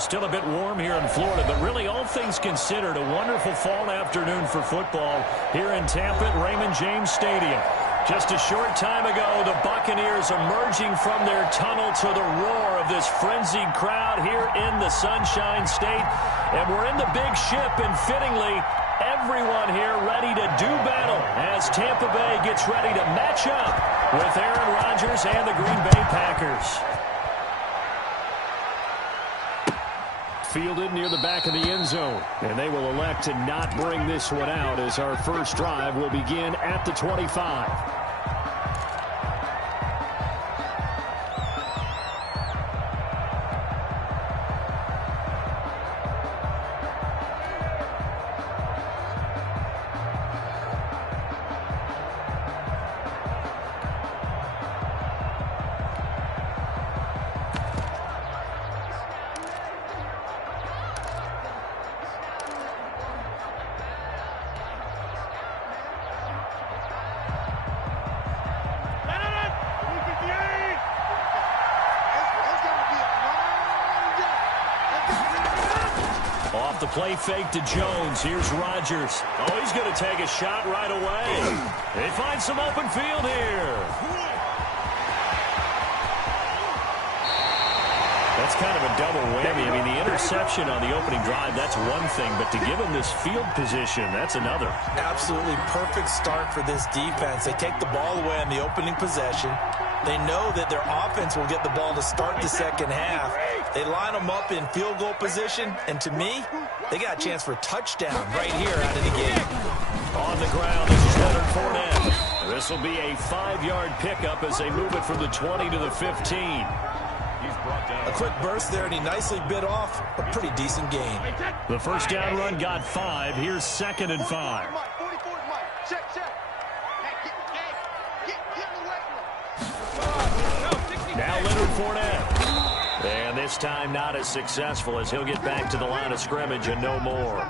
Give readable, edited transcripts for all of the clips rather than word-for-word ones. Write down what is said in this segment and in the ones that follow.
Still a bit warm here in Florida, but really all things considered, a wonderful fall afternoon for football here in Tampa at Raymond James Stadium. Just a short time ago, the Buccaneers emerging from their tunnel to the roar of this frenzied crowd here in the Sunshine State. And we're in the big ship, and fittingly, everyone here ready to do battle as Tampa Bay gets ready to match up with Aaron Rodgers and the Green Bay Packers. Fielded near the back of the end zone, and they will elect to not bring this one out as our first drive will begin at the 25. The play fake to Jones. Here's Rodgers. Oh, he's going to take a shot right away. They find some open field here. That's kind of a double whammy. I mean, the interception on the opening drive, that's one thing, but to give him this field position, that's another. Absolutely perfect start for this defense. They take the ball away on the opening possession. They know that their offense will get the ball to start the second half. They line them up in field goal position, and to me, they got a chance for a touchdown right here out of the gate. On the ground, this is Leonard Fournette. This will be a 5-yard pickup as they move it from the 20 to the 15. A quick burst there, and he nicely bit off a pretty decent gain. The first down run got 5. Here's 2nd and 5. Now Leonard Fournette. And this time not as successful as he'll get back to the line of scrimmage and no more.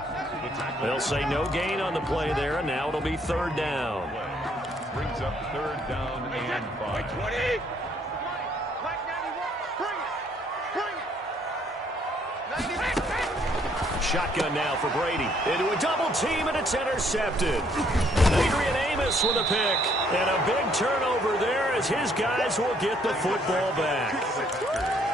They'll say no gain on the play there, and now it'll be 3rd down. Brings up 3rd down and 5. 20. Shotgun now for Brady. Into a double team, and it's intercepted. Adrian Amos with a pick. And a big turnover there as his guys will get the football back.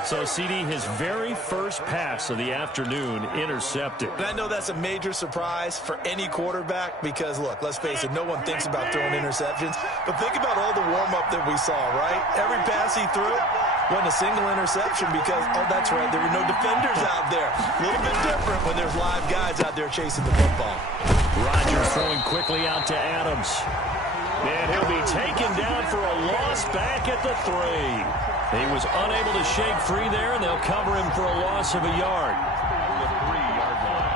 So, CD, his very first pass of the afternoon intercepted. And I know that's a major surprise for any quarterback because, look, let's face it, no one thinks about throwing interceptions. But think about all the warm-up that we saw, right? Every pass he threw wasn't a single interception because, oh, that's right, there were no defenders out there. A little bit different when there's live guys out there chasing the football. Rodgers throwing quickly out to Adams. And he'll be taken down for a loss back at the 3. He was unable to shake free there, and they'll cover him for a loss of a yard. The 3-yard line.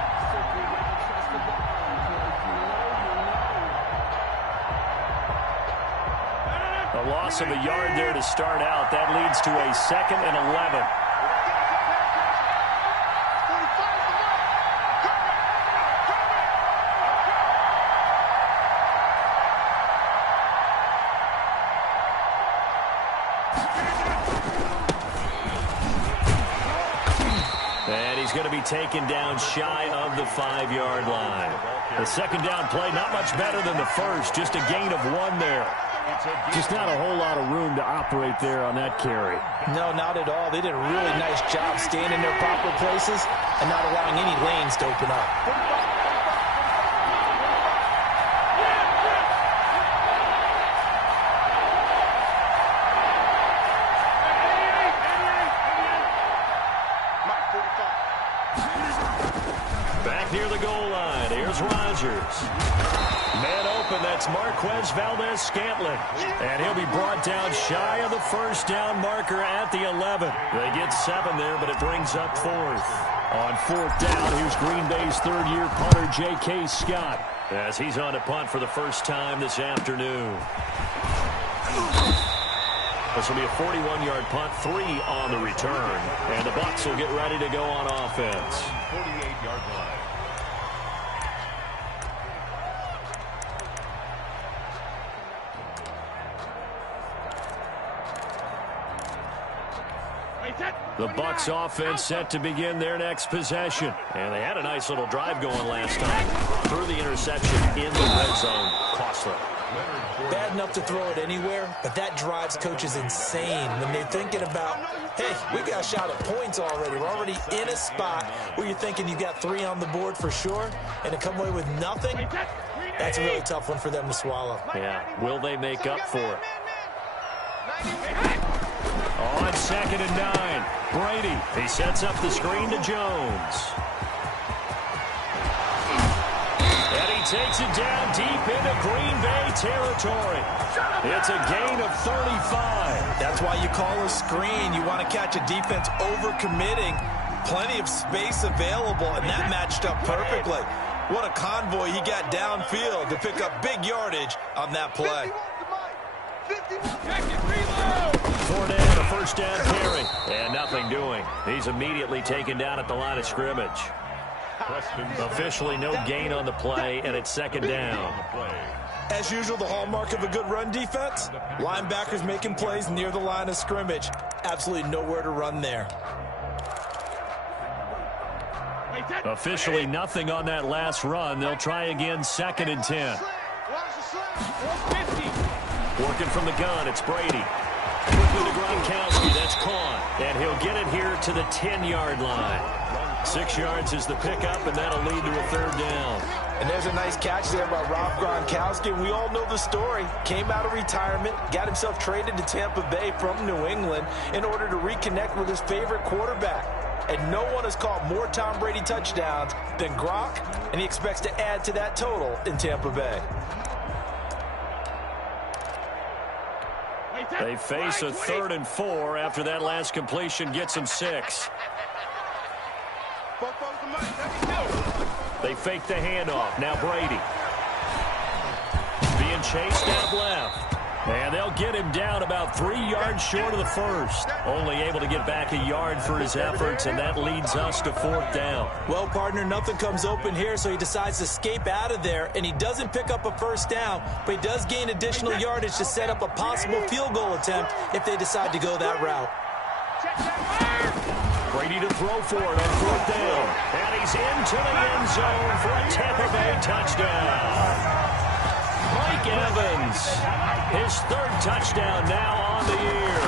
A loss of a yard there to start out. That leads to a 2nd and 11. Going to be taken down shy of the 5-yard line. The 2nd down play, not much better than the first, just a gain of 1 there. Just not a whole lot of room to operate there on that carry. No, not at all. They did a really nice job staying in their proper places and not allowing any lanes to open up. Near the goal line, here's Rodgers. Man open, that's Marquez Valdez-Scantling. And he'll be brought down shy of the first down marker at the 11. They get 7 there, but it brings up 4th. On 4th down, here's Green Bay's 3rd-year punter, J.K. Scott, as he's on to punt for the first time this afternoon. This will be a 41-yard punt, 3 on the return. And the Bucs will get ready to go on offense. 48-yard line. The Bucs offense set to begin their next possession. And they had a nice little drive going last time. Threw the interception in the red zone. Costly. Bad enough to throw it anywhere, but that drives coaches insane when they're thinking about, hey, we got a shot at points already. We're already in a spot where you're thinking you got 3 on the board for sure, and to come away with nothing, that's a really tough one for them to swallow. Yeah, will they make up for it? On 2nd and 9, Brady. He sets up the screen to Jones. And he takes it down deep into Green Bay territory. It's a gain of 35. That's why you call a screen. You want to catch a defense over-committing. Plenty of space available, and that matched up perfectly. What a convoy he got downfield to pick up big yardage on that play. Fournette, a first down carry, and nothing doing. He's immediately taken down at the line of scrimmage. Officially no gain on the play, and it's 2nd down. As usual, the hallmark of a good run defense, linebackers making plays near the line of scrimmage. Absolutely nowhere to run there. Officially nothing on that last run. They'll try again, 2nd and 10. Working from the gun, it's Brady. Quickly to Gronkowski, that's caught. And he'll get it here to the 10-yard line. 6 yards is the pickup, and that'll lead to a 3rd down. And there's a nice catch there by Rob Gronkowski. We all know the story. Came out of retirement, got himself traded to Tampa Bay from New England in order to reconnect with his favorite quarterback. And no one has caught more Tom Brady touchdowns than Gronk, and he expects to add to that total in Tampa Bay. They face a 3rd and 4 after that last completion gets them 6. They fake the handoff. Now Brady. Being chased out left. And they'll get him down about 3 yards short of the first. Only able to get back a yard for his efforts, and that leads us to 4th down. Well, partner, nothing comes open here, so he decides to escape out of there, and he doesn't pick up a first down, but he does gain additional yardage to set up a possible field goal attempt if they decide to go that route. Brady to throw for it on 4th down. And he's into the end zone for a Tampa Bay touchdown. Mike Evans, his 3rd touchdown now on the year.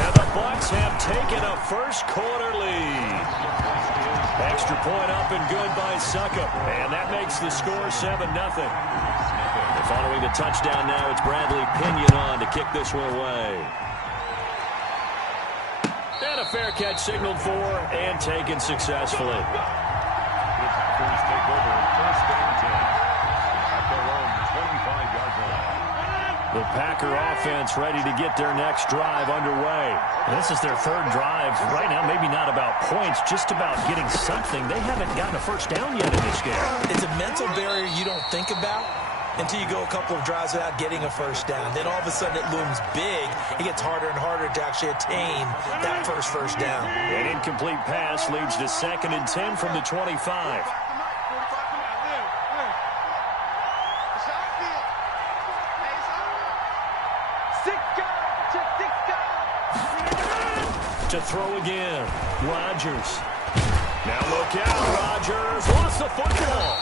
And the Bucs have taken a first-quarter lead. Extra point up and good by Suckup. And that makes the score 7-0. Following the touchdown now, it's Bradley Pinion on to kick this one away. And a fair catch signaled for and taken successfully. The Packers take over 1st and 10 at their own 25-yard line. The Packer offense ready to get their next drive underway. This is their 3rd drive. Right now, maybe not about points, just about getting something. They haven't gotten a first down yet in this game. It's a mental barrier you don't think about until you go a couple of drives without getting a first down. Then all of a sudden it looms big. It gets harder and harder to actually attain that first down. An incomplete pass leads to 2nd and 10 from the 25. To throw again, Rodgers. Now look out, Rodgers lost the football.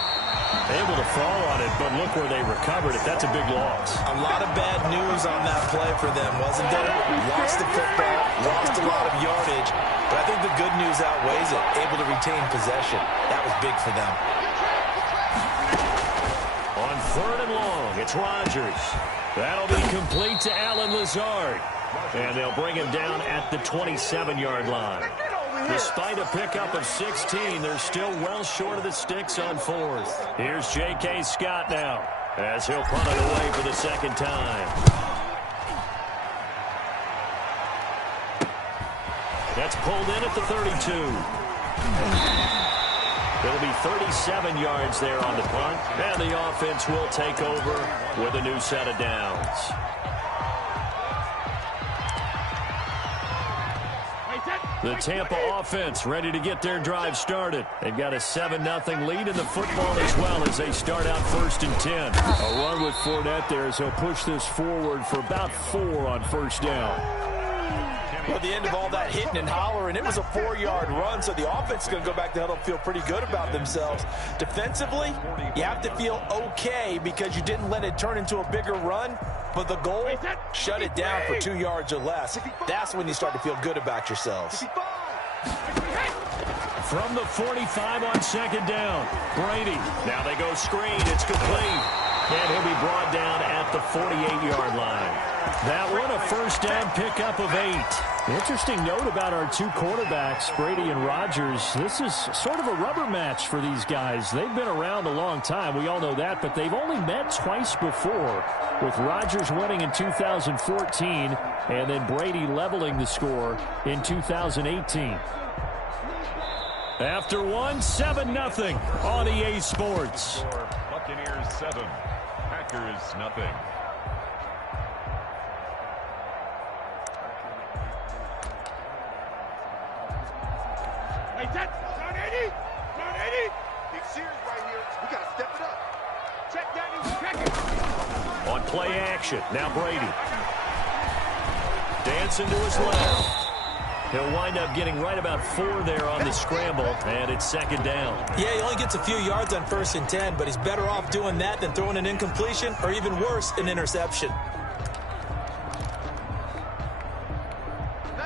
Able to fall on it, but look where they recovered it. That's a big loss. A lot of bad news on that play for them, wasn't there? Lost the football, lost a lot of yardage, but I think the good news outweighs it. Able to retain possession. That was big for them. On 3rd and long, it's Rodgers. That'll be complete to Allen Lazard. And they'll bring him down at the 27-yard line. Despite a pickup of 16, they're still well short of the sticks on 4th. Here's J.K. Scott now, as he'll punt it away for the 2nd time. That's pulled in at the 32. It'll be 37 yards there on the punt, and the offense will take over with a new set of downs. The Tampa offense ready to get their drive started. They've got a 7-0 lead in the football as well as they start out 1st and 10. A run with Fournette there as he'll push this forward for about 4 on 1st down. Well, the end of all that hitting and hollering, it was a 4-yard run, so the offense is going to go back to huddle and feel pretty good about themselves. Defensively, you have to feel okay because you didn't let it turn into a bigger run, but the goal, shut it down for 2 yards or less. That's when you start to feel good about yourselves. From the 45 on second down, Brady. Now they go screen. It's complete. And he'll be brought down at the 48-yard line. That one, a first down pickup of 8. Interesting note about our two quarterbacks, Brady and Rodgers. This is sort of a rubber match for these guys. They've been around a long time. We all know that, but they've only met twice before, with Rodgers winning in 2014 and then Brady leveling the score in 2018. After one, 7-0 on EA Sports. Buccaneers 7, Packers nothing. Hey, that's down 80. Down 80. Big series right here. We got to step it up. Check Danny. Check it. On play action. Now Brady. Dancing to his left. He'll wind up getting right about 4 there on the scramble, and it's second down. Yeah, he only gets a few yards on 1st and 10, but he's better off doing that than throwing an incompletion or even worse, an interception.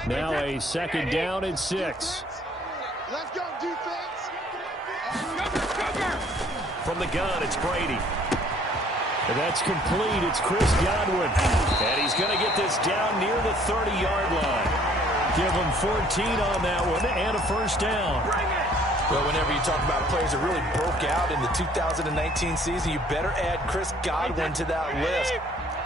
Now a second down and 6. Let's go, defense. From the gun, it's Brady. And that's complete. It's Chris Godwin. And he's going to get this down near the 30-yard line. Give him 14 on that one and a first down. Well, whenever you talk about players that really broke out in the 2019 season, you better add Chris Godwin to that list.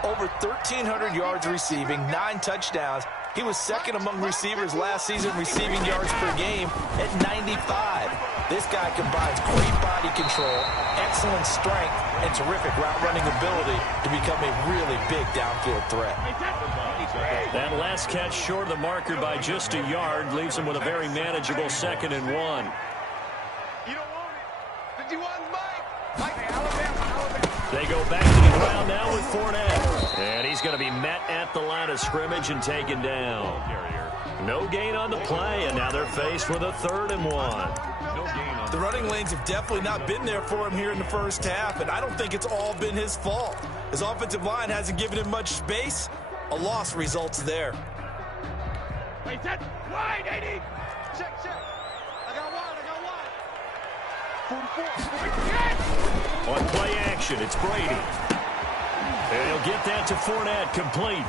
Over 1,300 yards receiving, 9 touchdowns. He was second among receivers last season receiving yards per game at 95. This guy combines great body control, excellent strength, and terrific route running ability to become a really big downfield threat. That last catch short of the marker by just a yard leaves him with a very manageable 2nd and 1. You don't want it. 51's Mike. Alabama. They go back to the ground now with Fournette. And he's going to be met at the line of scrimmage and taken down. No gain on the play, and now they're faced with a 3rd and 1. The running lanes have definitely not been there for him here in the first half, and I don't think it's all been his fault. His offensive line hasn't given him much space. A loss results there. Wait, that's wide, 80. Check. I got wide. 44. On play action, it's Brady. And he'll get that to Fournette, complete.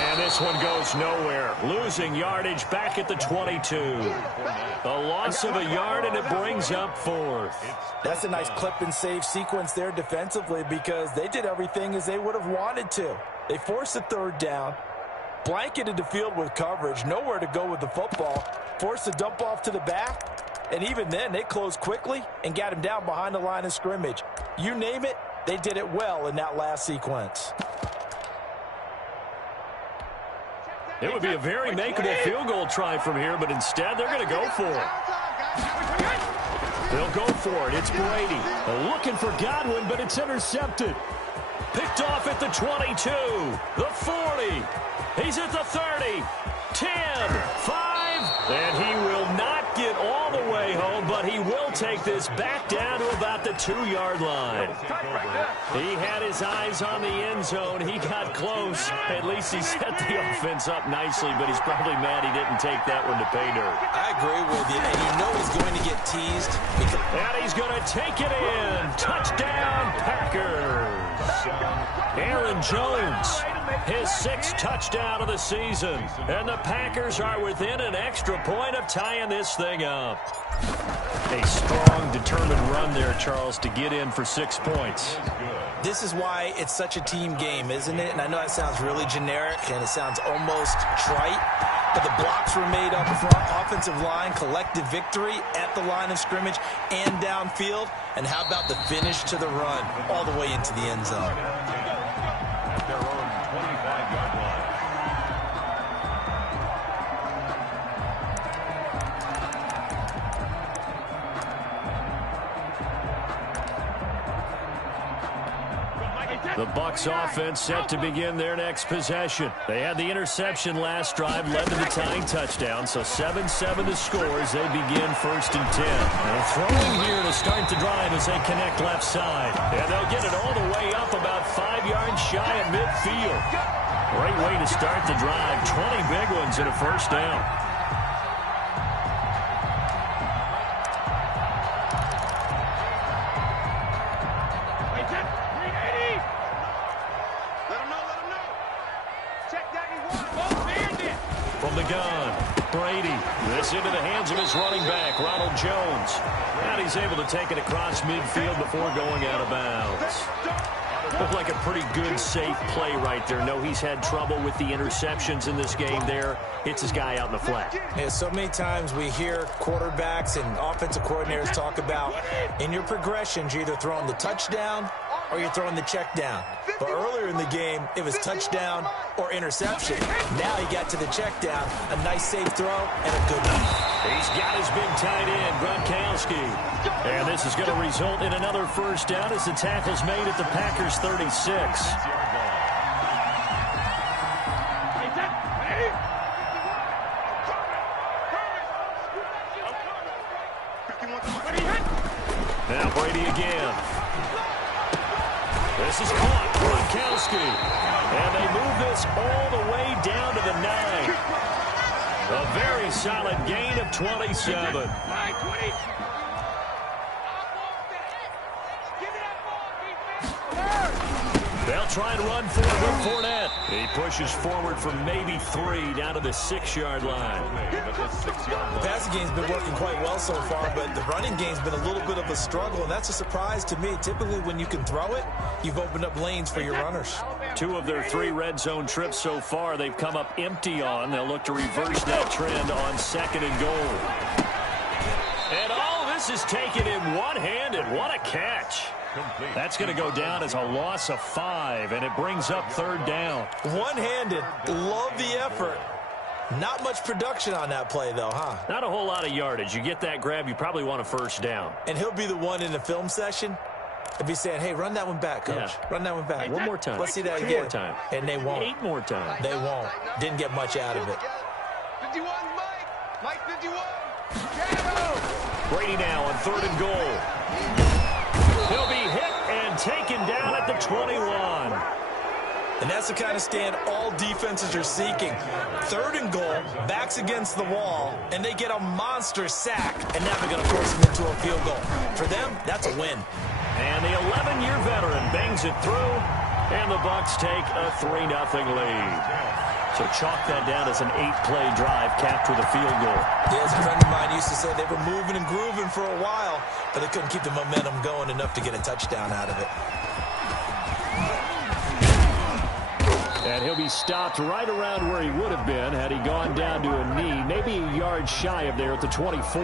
And this one goes nowhere. Losing yardage back at the 22. A loss of a yard, and it brings up 4th. That's a nice clip and save sequence there defensively because they did everything as they would have wanted to. They forced the 3rd down, blanketed the field with coverage, nowhere to go with the football, forced the dump off to the back, and even then they closed quickly and got him down behind the line of scrimmage. You name it, they did it well in that last sequence. It would be a very makeable field goal try from here, but instead they're going to go for it. They'll go for it. It's Brady. Looking for Godwin, but it's intercepted. Picked off at the 22, the 40. He's at the 30, 10, 5, and he will not get all the way home, but he will take this back down to about the 2-yard line. He had his eyes on the end zone. He got close. At least he set the offense up nicely, but he's probably mad he didn't take that one to pay dirt. I agree with you, and you know he's going to get teased. And he's going to take it in. Touchdown, Packers. Aaron Jones, his 6th touchdown of the season. And the Packers are within an extra point of tying this thing up. A strong, determined run there, Charles, to get in for 6 points. This is why it's such a team game, isn't it? And I know that sounds really generic and it sounds almost trite, but the blocks were made up front, offensive line, collective victory at the line of scrimmage and downfield. And how about the finish to the run all the way into the end zone? At their own 25-yard line. The Bucs offense set to begin their next possession. They had the interception last drive, led to the tying touchdown, so 7-7 to score as they begin 1st and 10. And throwing here to start the drive as they connect left side. And they'll get it all the way up about 5 yards shy of midfield. Great way to start the drive. 20 big ones and a first down. From the gun, Brady. This into the hands of his running back, Ronald Jones. And he's able to take it across midfield before going out of bounds. Looked like a pretty good, safe play right there. No, he's had trouble with the interceptions in this game there. Hits his guy out in the flat. Yeah, so many times we hear quarterbacks and offensive coordinators talk about in your progressions, you're either throwing the touchdown or you're throwing the check down. But earlier in the game, it was touchdown or interception. Now he got to the check down, a nice safe throw, and a good one. He's got his big tight end, Gronkowski. And this is going to result in another first down as the tackle's made at the Packers' 36. Now Brady again. This is caught, Gronkowski. And they move this all the way down to the 9. A very solid gain of 27. They'll try and run for it with Fournette. He pushes forward for maybe 3 down to the 6-yard line. The passing game's been working quite well so far, but the running game's been a little bit of a struggle, and that's a surprise to me. Typically, when you can throw it, you've opened up lanes for your runners. 2 of their 3 red zone trips so far, they've come up empty on. They'll look to reverse that trend on 2nd and goal. And all this is taken in one-handed. What a catch. That's going to go down as a loss of 5, and it brings up 3rd down. One-handed. Love the effort. Not much production on that play, though, huh? Not a whole lot of yardage. You get that grab, you probably want a first down. And he'll be the one in the film session and be saying, hey, run that one back, Coach. Yeah. Run that one back. One more time. Let's see that 2 again. more time. And they won't. 8 more times. They won't. Didn't get much out of it. 51, Mike 51. Brady now on 3rd and goal. He'll be hit and taken down at the 21. And that's the kind of stand all defenses are seeking. 3rd and goal, backs against the wall, and they get a monster sack, and now they're going to force them into a field goal. For them, that's a win. And the 11-year veteran bangs it through, and the Bucs take a 3-0 lead. So chalk that down as an 8-play drive capped with a field goal. Yeah, as a friend of mine used to say, they were moving and grooving for a while, but they couldn't keep the momentum going enough to get a touchdown out of it. And he'll be stopped right around where he would have been had he gone down to a knee, maybe a yard shy of there at the 24.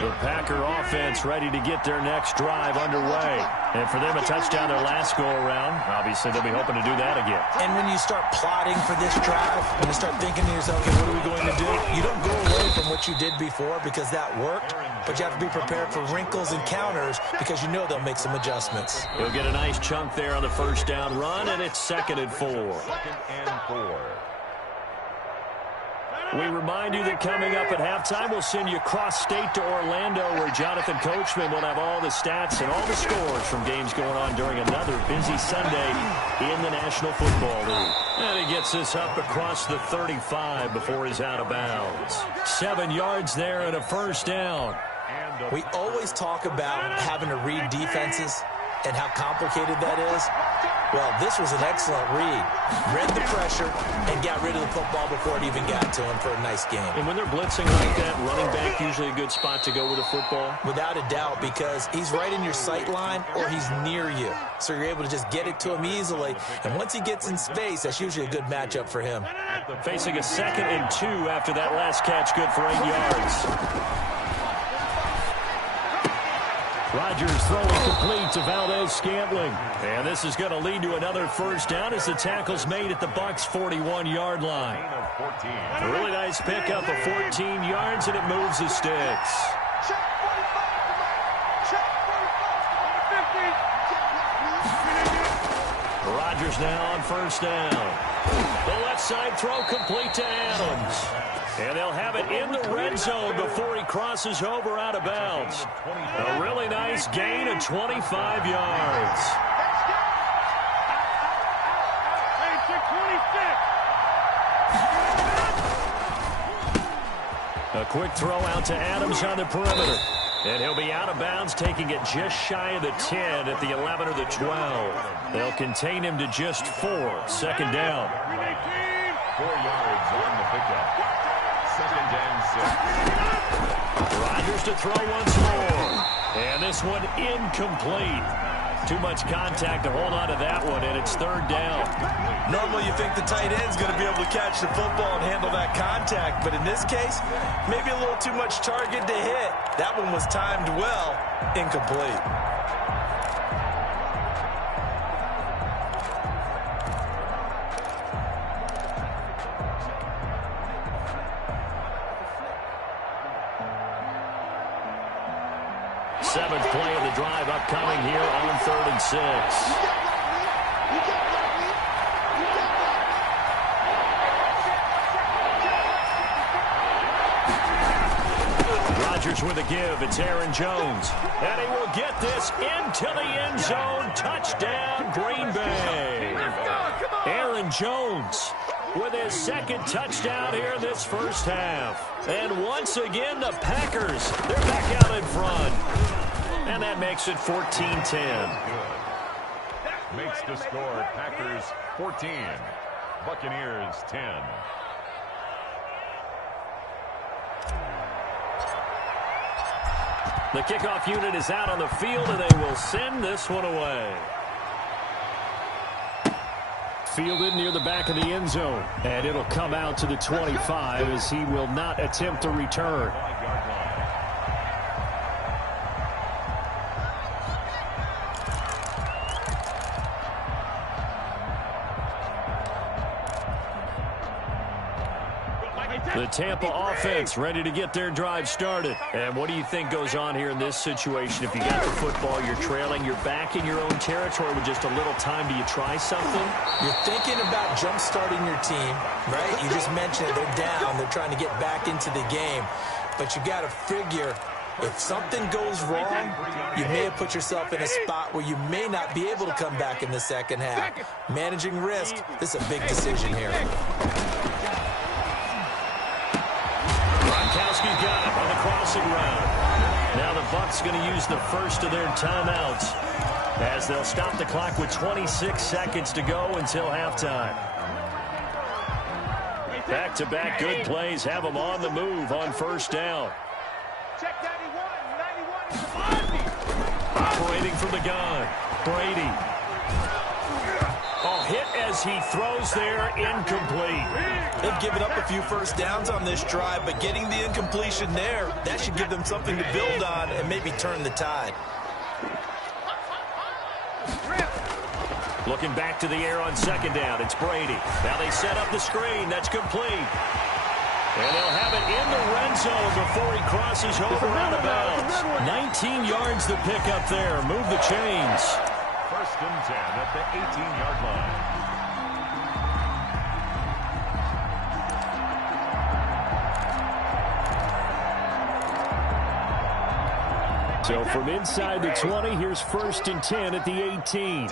The Packer offense ready to get their next drive underway. And for them, a touchdown their last go-around. Obviously, they'll be hoping to do that again. And when you start plotting for this drive, when you start thinking to yourself, okay, what are we going to do? You don't go away from what you did before because that worked, but you have to be prepared for wrinkles and counters because you know they'll make some adjustments. He'll get a nice chunk there on the first down run, and it's 2nd and 4. We remind you that coming up at halftime, we'll send you cross-state to Orlando, where Jonathan Coachman will have all the stats and all the scores from games going on during another busy Sunday in the National Football League. And he gets this up across the 35 before he's out of bounds. 7 yards there and a first down. We always talk about having to read defenses and how complicated that is. Well, this was an excellent read. Read the pressure and got rid of the football before it even got to him for a nice game. And when they're blitzing like that, running back usually a good spot to go with a football? Without a doubt, because he's right in your sight line or he's near you. So you're able to just get it to him easily. And once he gets in space, that's usually a good matchup for him. Facing a 2nd and 2 after that last catch, good for 8 yards. Rodgers throwing complete to Valdez-Scantling. And this is going to lead to another first down as the tackle's made at the Bucs' 41-yard line. A really nice pickup of 14 yards, and it moves the sticks. Rodgers now on first down. The left side throw complete to Adams. And they'll have it in the red zone before he crosses over out of bounds. A really nice gain of 25 yards. A quick throw out to Adams on the perimeter. And he'll be out of bounds, taking it just shy of the 10 at the 11 or the 12. They'll contain him to just 4. Second down. 4 yards on the pickup. Second and 6. Rodgers to throw once more. And this one incomplete. Too much contact to hold on to that one, and it's third down. Normally you think the tight end's going to be able to catch the football and handle that contact, but in this case, maybe a little too much target to hit. That one was timed well, incomplete. Seventh play of the drive upcoming here on 3rd and 6. Rodgers with a give. It's Aaron Jones. And he will get this into the end zone. Touchdown, Green Bay. Aaron Jones with his second touchdown here in this first half. And once again, the Packers, they're back out in front. And that makes it 14-10. Makes the score Packers 14, Buccaneers 10. The kickoff unit is out on the field, and they will send this one away. Fielded near the back of the end zone. And it'll come out to the 25 as he will not attempt to return. The Tampa offense ready to get their drive started. And what do you think goes on here in this situation? If you got the football, you're trailing, you're back in your own territory with just a little time. Do you try something? You're thinking about jump-starting your team, right? You just mentioned it. They're down. They're trying to get back into the game. But you got to figure, if something goes wrong, you may have put yourself in a spot where you may not be able to come back in the second half. Managing risk, this is a big decision here. Gronkowski got it on the crossing route. Now the Bucs going to use the first of their timeouts as they'll stop the clock with 26 seconds to go until halftime. Back-to-back good plays have them on the move on first down. Check 91. Operating from the gun, Brady. Oh, hit as he throws there, incomplete. They've given up a few first downs on this drive, but getting the incompletion there, that should give them something to build on and maybe turn the tide. Looking back to the air on second down, it's Brady. Now they set up the screen, that's complete. And they'll have it in the red zone before he crosses over out of bounds. 19 yards to pick up there, move the chains. First and 10 at the 18-yard line. So from inside the 20, here's first and 10 at the 18.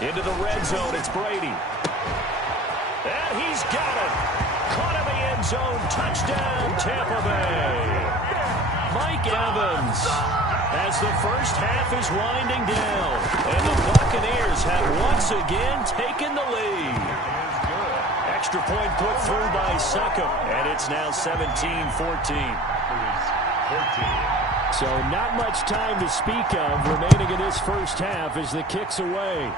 Into the red zone, it's Brady. And he's got it. Caught in the end zone, touchdown, Tampa Bay. Mike Evans, as the first half is winding down, and the Buccaneers have once again taken the lead. Extra point put through by Succop, and it's now 17-14. So not much time to speak of remaining in this first half as the kick's away.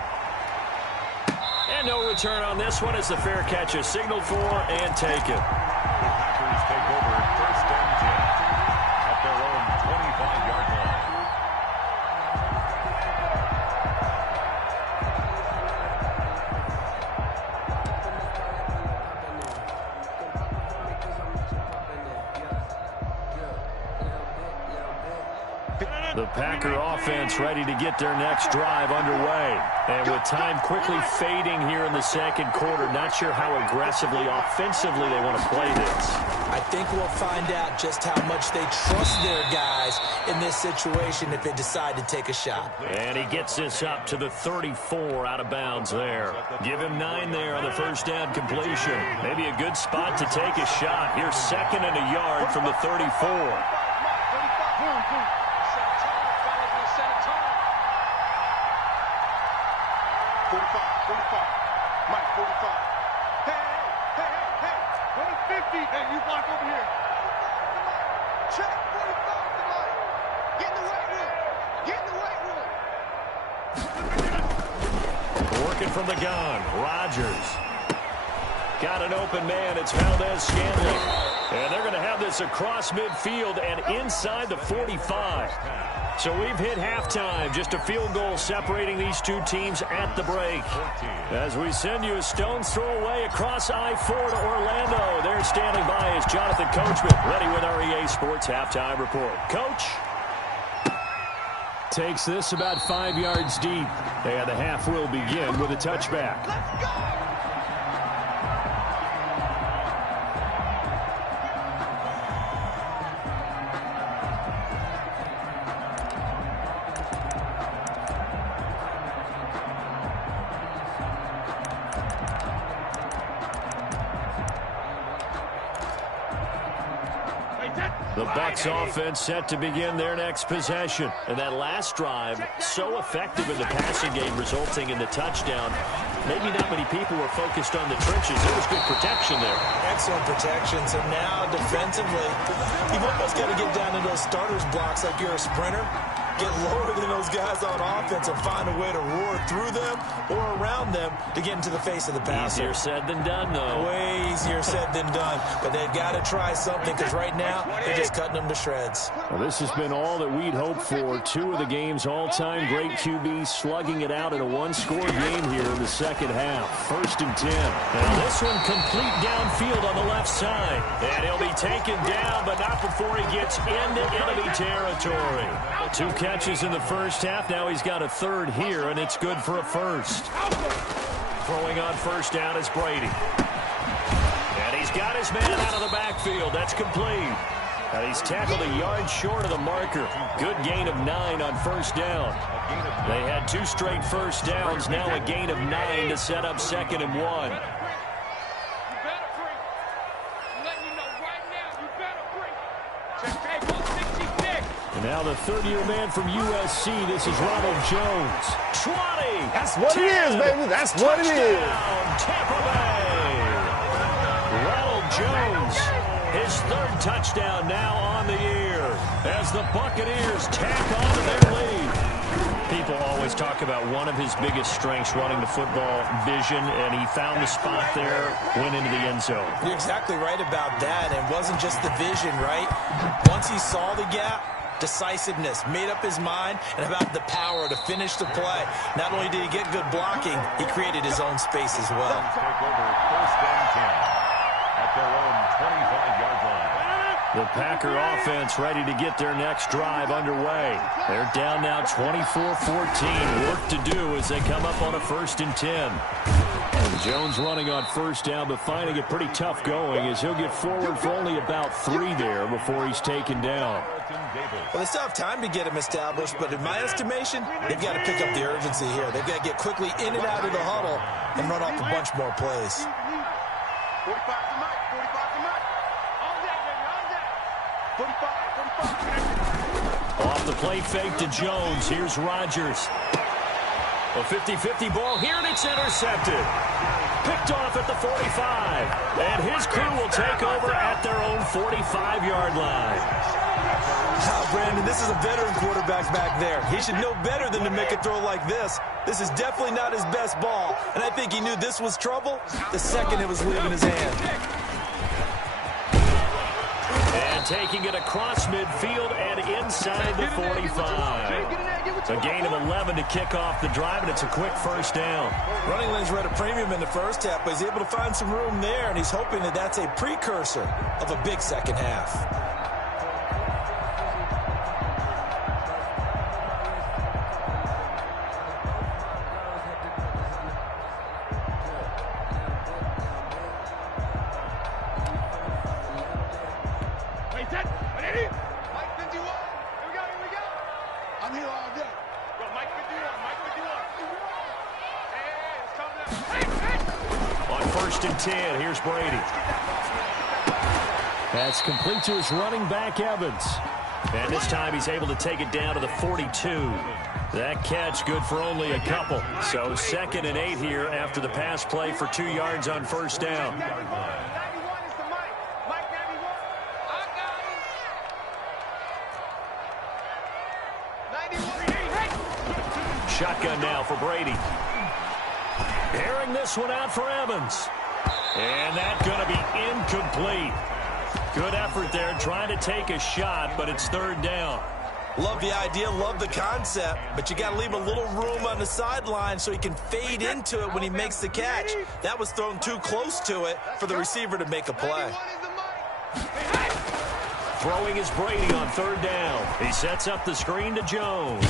And no return on this one as the fair catch is signaled for and taken. Packers take over first and 10 at their own 25-yard line. The Packer offense ready to get their next drive underway. And with time quickly fading here in the second quarter, not sure how aggressively, offensively they want to play this. I think we'll find out just how much they trust their guys in this situation if they decide to take a shot. And he gets this up to the 34 out of bounds there. Give him 9 there on the first down completion. Maybe a good spot to take a shot. Here's 2nd and a yard from the 34. 45, 45. Mike, 45. Hey. Go to 50. Hey, you block over here. Check 45 to Mike. Get in the weight room. Get in the weight room. Working from the gun. Rodgers. Got an open man. It's Valdez-Scantling. And they're going to have this across midfield and inside the 45. So we've hit halftime. Just a field goal separating these two teams at the break. As we send you a stone's throw away across I-4 to Orlando. There standing by is Jonathan Coachman, ready with our EA Sports Halftime Report. Coach. Takes this about 5 yards deep. And the half will begin with a touchback. Let's go. The Bucs offense set to begin their next possession. And that last drive, so effective in the passing game, resulting in the touchdown. Maybe not many people were focused on the trenches. There was good protection there. Excellent protection. So now defensively, you've almost got to get down to those starters blocks like you're a sprinter. Get lower than those guys on offense and find a way to roar through them or around them to get into the face of the passer. Easier said than done, though. Way easier said than done. But they've got to try something because right now they're just cutting them to shreds. Well, this has been all that we'd hoped for. 2 of the game's all-time great QBs slugging it out in a one-score game here in the second half. 1st and 10. Now this one complete downfield on the left side. And he'll be taken down, but not before he gets into enemy territory. 2 catches in the first half. Now he's got a 3rd here, and it's good for a 1st. Throwing on 1st down is Brady. And he's got his man out of the backfield. That's complete. And he's tackled a yard short of the marker. Good gain of 9 on 1st down. They had 2 straight 1st downs. Now a gain of 9 to set up 2nd and 1. And now the 3rd-year man from USC. This is Ronald Jones. 20. That's what 10, it is, baby. That's what it is. Tampa Bay. Ronald Jones, his 3rd touchdown now on the year as the Buccaneers tack on to their lead. People always talk about one of his biggest strengths, running the football, vision, and he found the spot there, went into the end zone. You're exactly right about that. It wasn't just the vision, right? Once he saw the gap, decisiveness, made up his mind, and about the power to finish the play. Not only did he get good blocking, he created his own space as well. Take over 1st and 10 at their own 25-yard line. The Packer offense ready to get their next drive underway. They're down now 24-14. Work to do as they come up on a 1st and 10. And Jones running on 1st down, but finding it pretty tough going as he'll get forward for only about 3 there before he's taken down. Well, they still have time to get him established, but in my estimation, they've got to pick up the urgency here. They've got to get quickly in and out of the huddle and run off a bunch more plays. 45 to Mike. 45 to Mike. On that, baby. On that. 45. Off the play fake to Jones. Here's Rodgers. A 50-50 ball here, and it's intercepted. Picked off at the 45. And his crew will take over at their own 45-yard line. Brandon, this is a veteran quarterback back there. He should know better than to make a throw like this. This is definitely not his best ball, and I think he knew this was trouble the second it was leaving his hand. And taking it across midfield and inside the 45. A gain of 11 to kick off the drive, and it's a quick 1st down. Running lanes were at a premium in the first half, but he's able to find some room there, and he's hoping that that's a precursor of a big second half. first and 10. Here's Brady. That's complete to his running back, Evans. And this time he's able to take it down to the 42. That catch good for only a couple. So 2nd and 8 here after the pass play for 2 yards on first down. Shotgun now for Brady. Airing this one out for Evans. And that's going to be incomplete. Good effort there trying to take a shot, but it's 3rd down. Love the idea, love the concept, but you got to leave a little room on the sideline so he can fade into it when he makes the catch. That was thrown too close to it for the receiver to make a play. Throwing is Brady on 3rd down. He sets up the screen to Jones.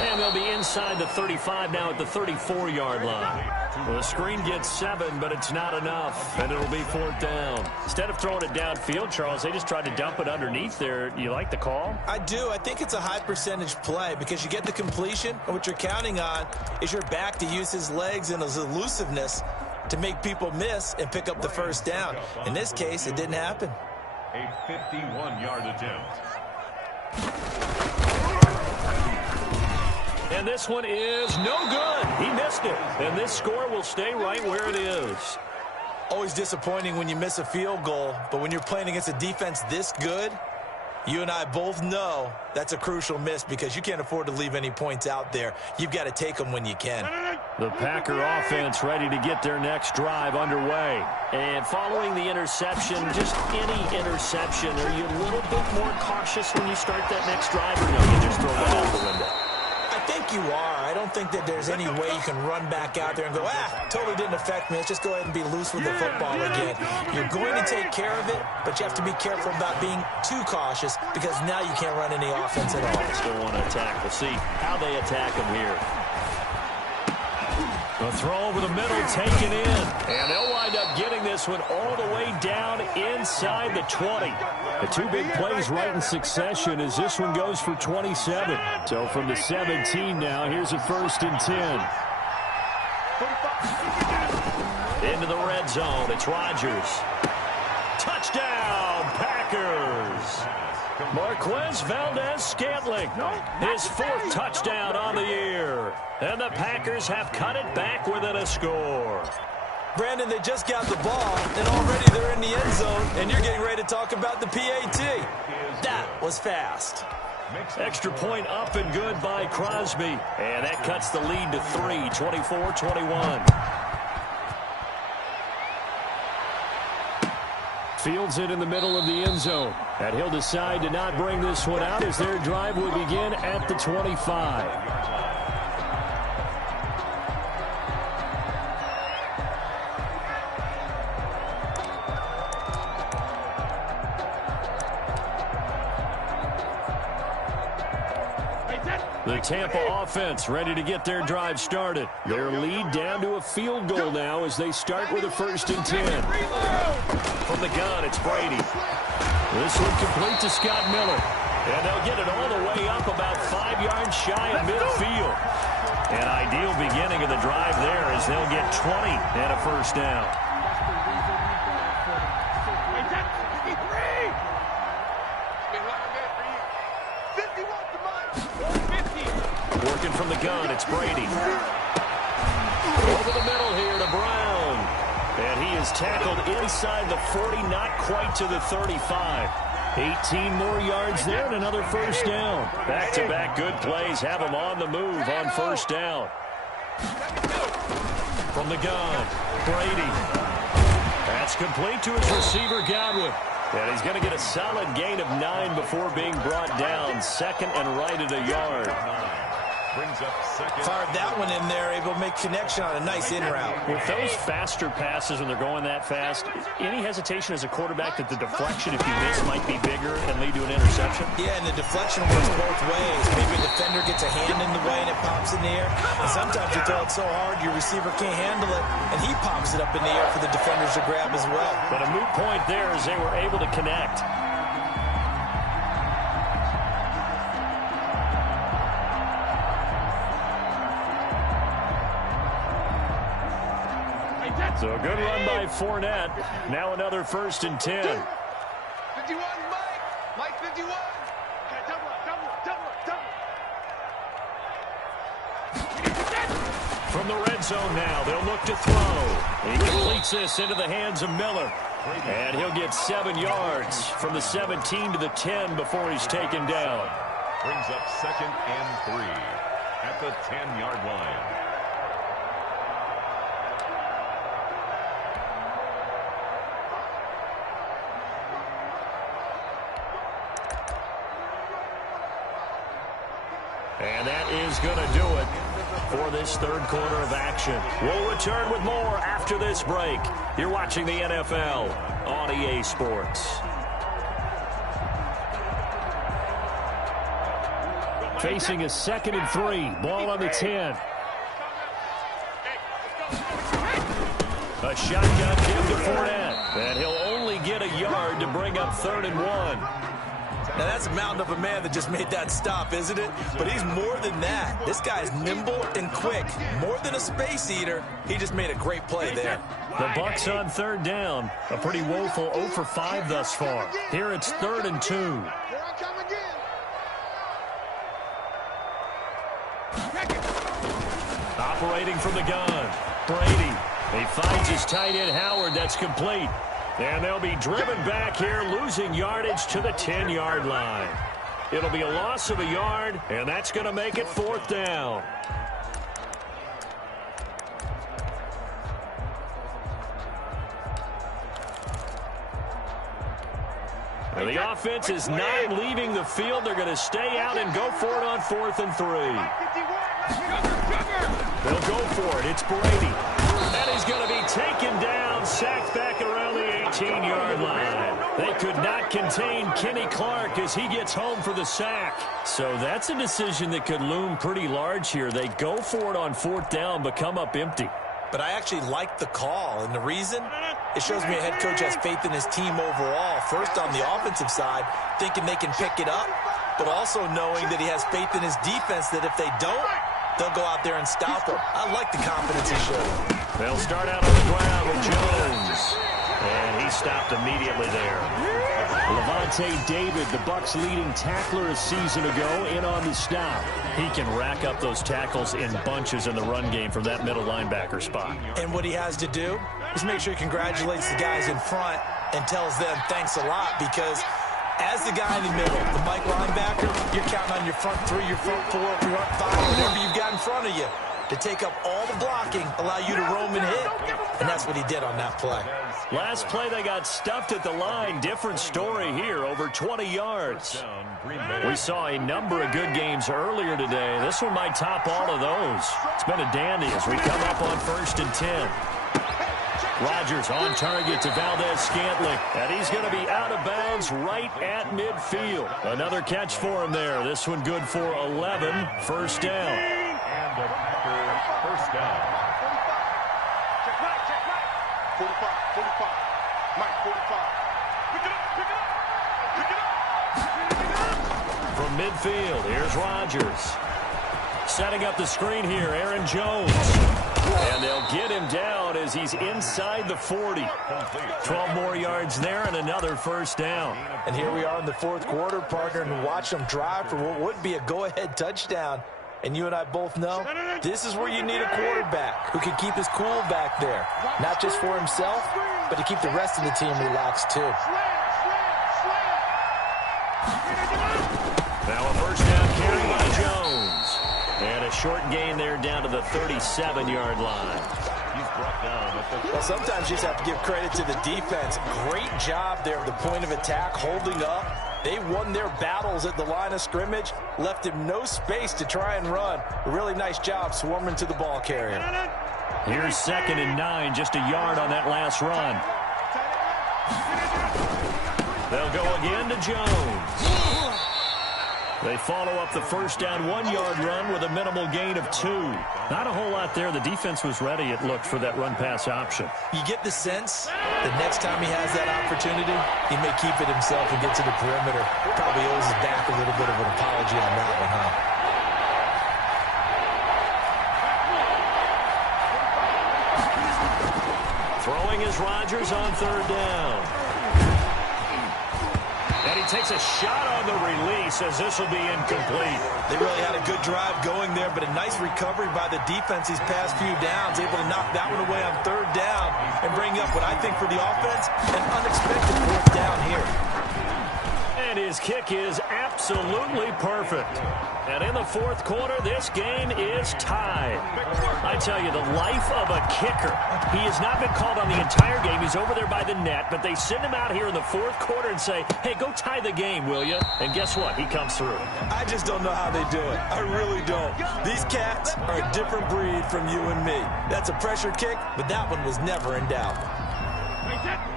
And they'll be inside the 35 now at the 34-yard line. Well, the screen gets 7, but it's not enough, and it'll be 4th down. Instead of throwing it downfield, Charles, they just tried to dump it underneath there. You like the call? I do. I think it's a high-percentage play because you get the completion, and what you're counting on is your back to use his legs and his elusiveness to make people miss and pick up the first down. In this case, it didn't happen. A 51-yard attempt. And this one is no good. He missed it. And this score will stay right where it is. Always disappointing when you miss a field goal, but when you're playing against a defense this good, you and I both know that's a crucial miss because you can't afford to leave any points out there. You've got to take them when you can. The Packer offense ready to get their next drive underway. And following the interception, just any interception, are you a little bit more cautious when you start that next drive, or no, you just throw that out the window? I think you are. I don't think that there's any way you can run back out there and go, totally didn't affect me. Let's just go ahead and be loose with the football again. You're going to take care of it, but you have to be careful about being too cautious because now you can't run any offense at all. Still want to attack. We'll see how they attack him here. The throw over the middle, taken in. And they'll wind up getting this one all the way down inside the 20. The 2 big plays right in succession as this one goes for 27. So from the 17 now, here's a 1st and 10. Into the red zone, it's Rodgers. Touchdown, Packers! Marquez Valdez-Scantling, his 4th touchdown on the year. And the Packers have cut it back within a score. Brandon, they just got the ball, and already they're in the end zone, and you're getting ready to talk about the PAT. That was fast. Extra point up and good by Crosby. And that cuts the lead to 3, 24-21. Fields it in the middle of the end zone. And he'll decide to not bring this one out as their drive will begin at the 25. The Tampa offense ready to get their drive started. Their lead down to a field goal now as they start with a 1st and 10. From the gun, it's Brady. This one complete to Scott Miller. And they'll get it all the way up about 5 yards shy of midfield. An ideal beginning of the drive there as they'll get 20 and a 1st down. Working from the gun, it's Brady. Over the middle here to Brown. And he is tackled inside the 40, not quite to the 35. 18 more yards there and another 1st down. Back-to-back good plays have him on the move on 1st down. From the gun, Brady. That's complete to his receiver, Godwin. And he's going to get a solid gain of 9 before being brought down. 2nd and right at a yard. Brings up 2nd. Fired that one in there, able to make connection on a nice in route. With those faster passes when they're going that fast, any hesitation as a quarterback that the deflection, if you miss, might be bigger and lead to an interception? Yeah, and the deflection works both ways. Maybe a defender gets a hand in the way and it pops in the air. And sometimes you throw it so hard your receiver can't handle it, and he pops it up in the air for the defenders to grab as well. But a moot point there as they were able to connect. So a good run by Fournette. Now another 1st and 10. 51, Mike. Mike 51. Okay, double up. From the red zone now, they'll look to throw. He completes this into the hands of Miller. And he'll get 7 yards from the 17 to the 10 before he's taken down. Brings up 2nd and 3 at the 10-yard line. And that is going to do it for this 3rd quarter of action. We'll return with more after this break. You're watching the NFL on EA Sports. Facing a 2nd and 3. Ball on the 10. A shotgun give to Fournette. And he'll only get a yard to bring up 3rd and 1. Now, that's a mountain of a man that just made that stop, isn't it? But he's more than that. This guy's nimble and quick. More than a space eater, he just made a great play there. The Bucs on 3rd down. A pretty woeful 0 for 5 thus far. Here it's 3rd and 2. Here I come again. Operating from the gun. Brady. He finds his tight end Howard. That's complete. And they'll be driven back here, losing yardage to the 10-yard line. It'll be a loss of a yard, and that's going to make it 4th down. And the offense is not leaving the field. They're going to stay out and go for it on 4th and 3. They'll go for it. It's Brady. And he's going to be taken down, sacked back around the 18-yard line. They could not contain Kenny Clark as he gets home for the sack. So that's a decision that could loom pretty large here. They go for it on 4th down, but come up empty. But I actually like the call, and the reason? It shows me a head coach has faith in his team overall. First on the offensive side, thinking they can pick it up, but also knowing that he has faith in his defense that if they don't, they'll go out there and stop him. I like the confidence he showed. They'll start out on the ground with Jones. And he stopped immediately there. Levante David, the Bucs' leading tackler a season ago, in on the stop. He can rack up those tackles in bunches in the run game from that middle linebacker spot. And what he has to do is make sure he congratulates the guys in front and tells them thanks a lot, because as the guy in the middle, the Mike linebacker, you're counting on your front 3, your front 4, your front 5, whatever you've got in front of you to take up all the blocking, allow you to roam and hit. And that's what he did on that play. Last play, they got stuffed at the line. Different story here, over 20 yards. We saw a number of good games earlier today. This one might top all of those. It's been a dandy as we come up on 1st and 10. Rodgers on target to Valdez-Scantling, and he's going to be out of bounds right at midfield. Another catch for him there. This one good for 11. 1st down. And the Packers 1st down. Check right. 45. Mike, 45. Pick it up. From midfield, here's Rodgers. Setting up the screen here, Aaron Jones. And they'll get him down as he's inside the 40. 12 more yards there and another 1st down. And here we are in the 4th quarter, partner, and watch them drive for what would be a go-ahead touchdown. And you and I both know this is where you need a quarterback who can keep his cool back there. Not just for himself, but to keep the rest of the team relaxed too. Now a 1st down carry by Jones. And a short gain there down to the 37-yard line. He's brought down at the... Well, sometimes you just have to give credit to the defense. Great job there at the point of attack, holding up. They won their battles at the line of scrimmage, left him no space to try and run. A really nice job swarming to the ball carrier. Here's 2nd and 9, just a yard on that last run. They'll go again to Jones. They follow up the 1st down 1-yard run with a minimal gain of 2. Not a whole lot there. The defense was ready, it looked, for that run-pass option. You get the sense the next time he has that opportunity, he may keep it himself and get to the perimeter. Probably owes his back a little bit of an apology on that one, huh? Throwing is Rodgers on third down. And he takes a shot on the release as this will be incomplete. They really had a good drive going there, but a nice recovery by the defense these past few downs, able to knock that one away on third down and bring up what I think for the offense, an unexpected fourth down here. And his kick is absolutely perfect. And in the fourth quarter, this game is tied. I tell you, the life of a kicker. He has not been called on the entire game. He's over there by the net, but they send him out here in the fourth quarter and say, hey, go tie the game, will you? And guess what? He comes through. I just don't know how they do it. I really don't. These cats are a different breed from you and me. That's a pressure kick, but that one was never in doubt.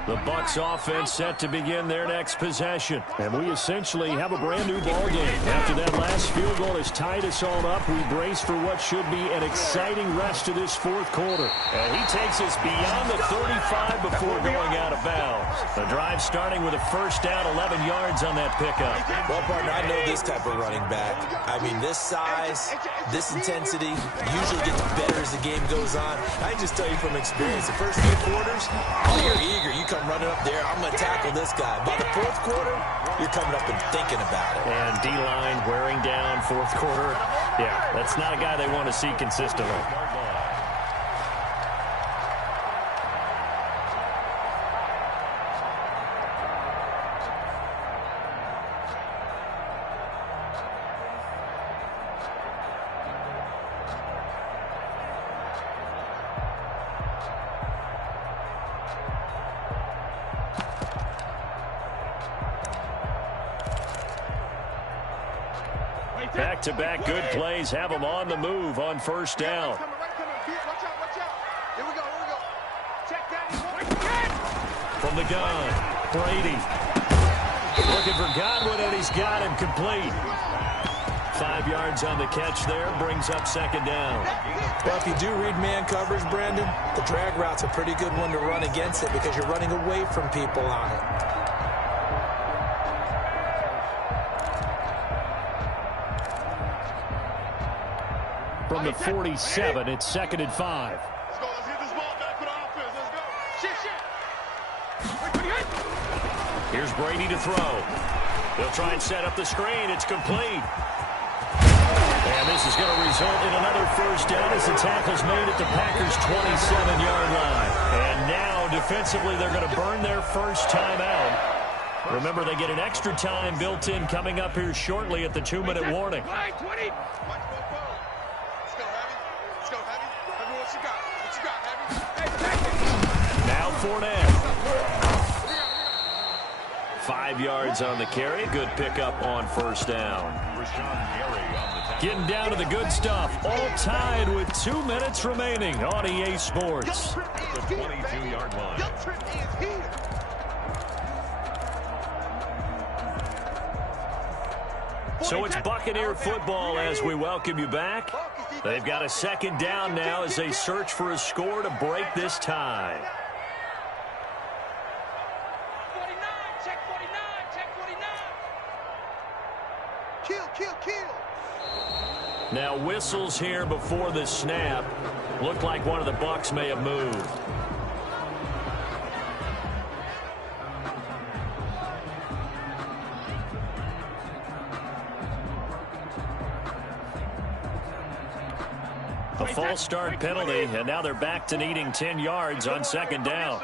The Bucs offense set to begin their next possession. And we essentially have a brand new ball game. After that last field goal has tied us all up, we brace for what should be an exciting rest of this fourth quarter. And he takes us beyond the 35 before going out of bounds. The drive starting with a first down, 11 yards on that pickup. Well, partner, I know this type of running back. I mean, this size, this intensity usually gets better as the game goes on. I can just tell you from experience, the first few quarters, you're eager. You come running up there, I'm going to tackle this guy. By the fourth quarter, you're coming up and thinking about it. And D-line wearing down fourth quarter. Yeah, that's not a guy they want to see consistently. Back-to-back good plays have them on the move on first down. From the gun, Brady. Looking for Godwin, and he's got him complete. 5 yards on the catch there, brings up second down. Well, if you do read man coverage, Brandon, the drag route's a pretty good one to run against it because you're running away from people on it. From the 47, it's 2nd and 5. Let's go. Let's get this ball back for the offense. Let's go. Shit. Here's Brady to throw. He'll try and set up the screen. It's complete. And this is going to result in another first down as the tackle's made at the Packers' 27-yard line. And now, defensively, they're going to burn their first time out. Remember, they get an extra time built in coming up here shortly at the 2-minute warning. Now Fournette. 5 yards on the carry. Good pickup on first down. Getting down to the good stuff. All tied with 2 minutes remaining on EA Sports. The 22-yard line. So it's Buccaneer football as we welcome you back. They've got a second down now as they search for a score to break this tie. 49, check 49, check 49. Kill. Now whistles here before the snap. Looked like one of the Bucs may have moved. A false start penalty, and now they're back to needing 10 yards on second down.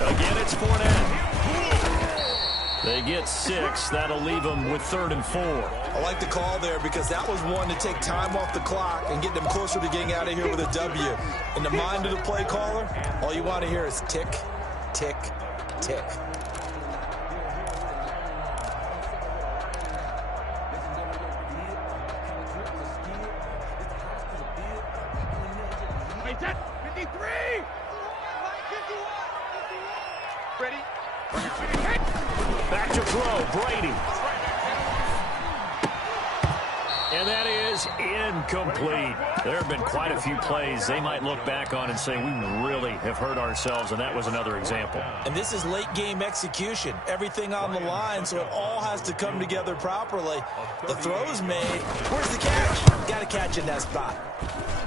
Again, it's Fournette. They get 6. That'll leave them with 3rd and 4. I like the call there because that was one to take time off the clock and get them closer to getting out of here with a W. In the mind of the play caller, all you want to hear is tick, tick, tick. Back to throw, Brady. And that is incomplete. There have been quite a few plays they might look back on and say, we really have hurt ourselves, and that was another example. And this is late game execution. Everything on the line, so it all has to come together properly. The throw's made. Where's the catch? Got to catch in that spot.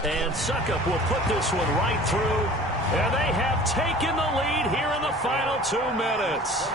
And Suckup will put this one right through. And they have taken the lead here in the final 2 minutes.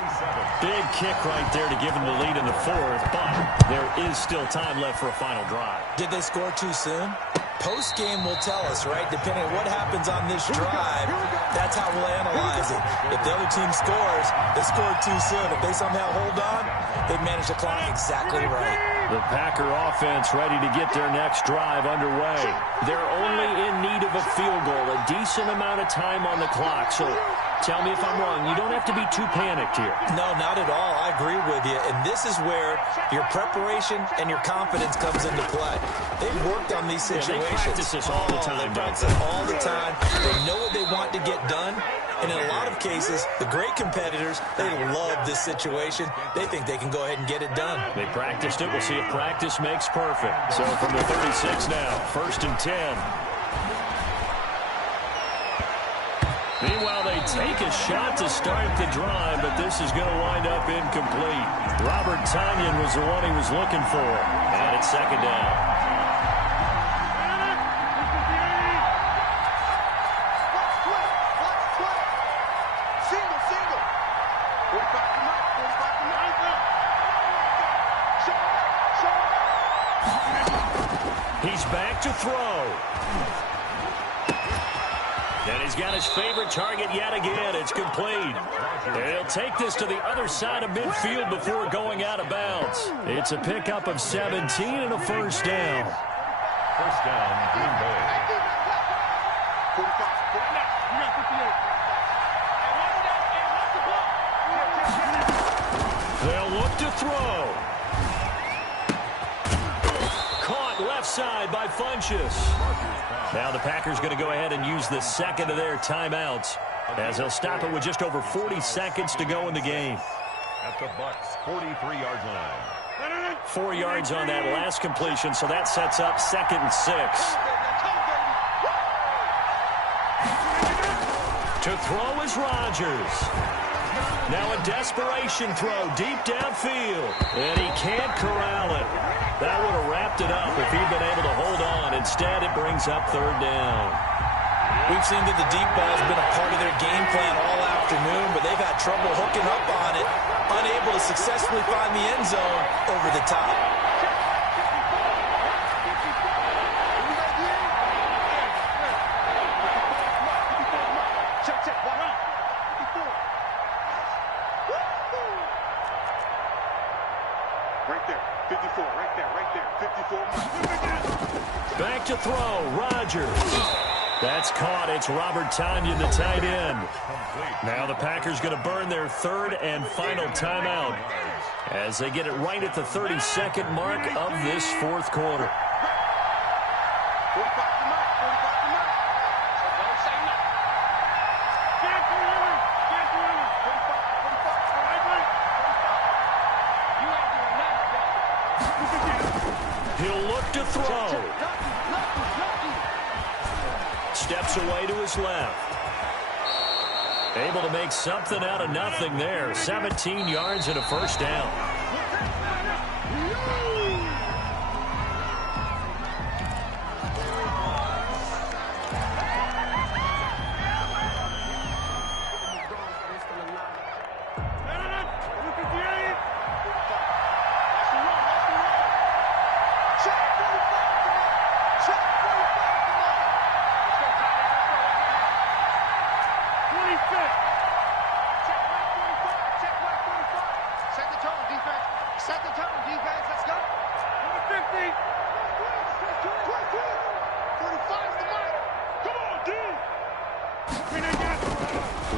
Big kick right there to give them the lead in the fourth, but there is still time left for a final drive. Did they score too soon? Post-game will tell us, right? Depending on what happens on this drive, that's how we'll analyze it. If the other team scores, they scored too soon. If they somehow hold on, they manage the clock exactly right. The Packer offense ready to get their next drive underway. They're only in need of a field goal, a decent amount of time on the clock. So tell me if I'm wrong. You don't have to be too panicked here. No, not at all. I agree with you. And this is where your preparation and your confidence comes into play. They've worked on these situations. They practice this all the time. They practice it all the time. They know what they want to get done. And in a lot of cases, the great competitors, they love this situation. They think they can go ahead and get it done. They practiced it. We'll see if practice makes perfect. So from the 36 now, 1st and 10. Meanwhile, they take a shot to start the drive, but this is going to wind up incomplete. Robert Tonyan was the one he was looking for. And it's 2nd down. He's back to throw. And he's got his favorite target yet again. It's complete. And he'll take this to the other side of midfield before going out of bounds. It's a pickup of 17 and a 1st down. 1st down, Green Bay. They'll look to throw. Caught left side by Funchess. Now the Packers going to go ahead and use the 2nd of their timeouts as they'll stop it with just over 40 seconds to go in the game. At the Bucs' 43-yard line. 4 yards on that last completion, so that sets up 2nd and 6. To throw is Rodgers. Now a desperation throw deep downfield. And he can't corral it. That would have wrapped it up if he'd been able to hold on. Instead, it brings up 3rd down. We've seen that the deep ball's been a part of their game plan all afternoon, but they've had trouble hooking up on it, unable to successfully find the end zone over the top. Back to throw, Rodgers. That's caught. It's Robert Tonyan, the tight end. Now the Packers going to burn their 3rd and final timeout as they get it right at the 32nd mark of this 4th quarter. He'll look to throw. Steps away to his left. Able to make something out of nothing there. 17 yards and a 1st down.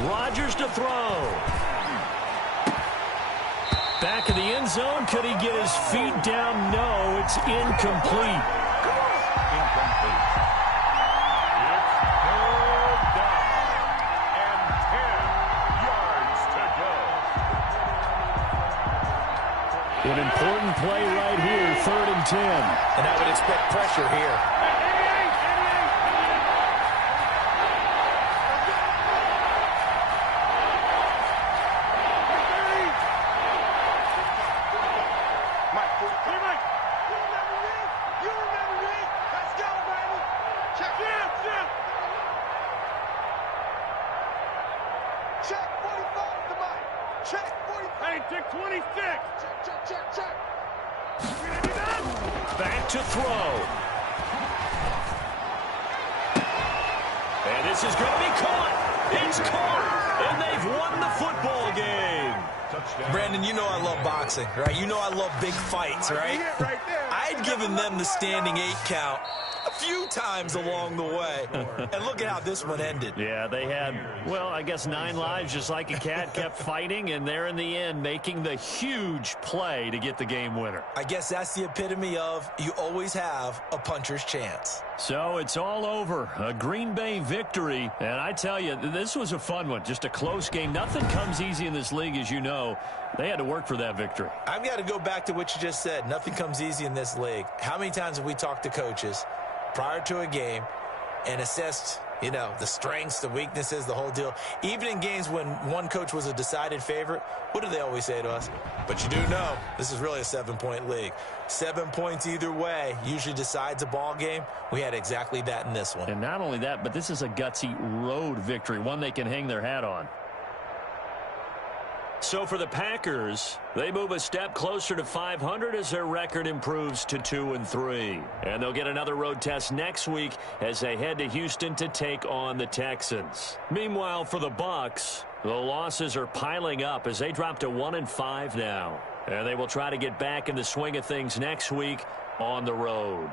Rodgers to throw. Back of the end zone. Could he get his feet down? No, it's incomplete. Incomplete. It's 3rd down and 10 yards to go. An important play right here, 3rd and 10. And I would expect pressure here. You remember me? Let's go, baby. Check it. Check 45 to Mike. Check 45. Hey, check 26. Check. Back to throw. And this is going to be caught. It's caught. And they've won the football game. Brandon, you know I love boxing, right? You know I love big fights, right? I'd given them the standing 8 count a few times along the way. And look at how this one ended. Yeah, they had, well, I guess 9 lives just like a cat, kept fighting, and they're in the end making the huge play to get the game winner. I guess that's the epitome of you always have a puncher's chance. So it's all over. A Green Bay victory. And I tell you, this was a fun one. Just a close game. Nothing comes easy in this league, as you know. They had to work for that victory. I've got to go back to what you just said. Nothing comes easy in this league. How many times have we talked to coaches prior to a game and assessed, you know, the strengths, the weaknesses, the whole deal? Even in games when one coach was a decided favorite, what do they always say to us? But you do know this is really a 7-point league. 7 points either way usually decides a ball game. We had exactly that in this one. And not only that, but this is a gutsy road victory, one they can hang their hat on. So for the Packers, they move a step closer to 500 as their record improves to 2-3. And they'll get another road test next week as they head to Houston to take on the Texans. Meanwhile, for the Bucs, the losses are piling up as they drop to 1-5 now. And they will try to get back in the swing of things next week on the road.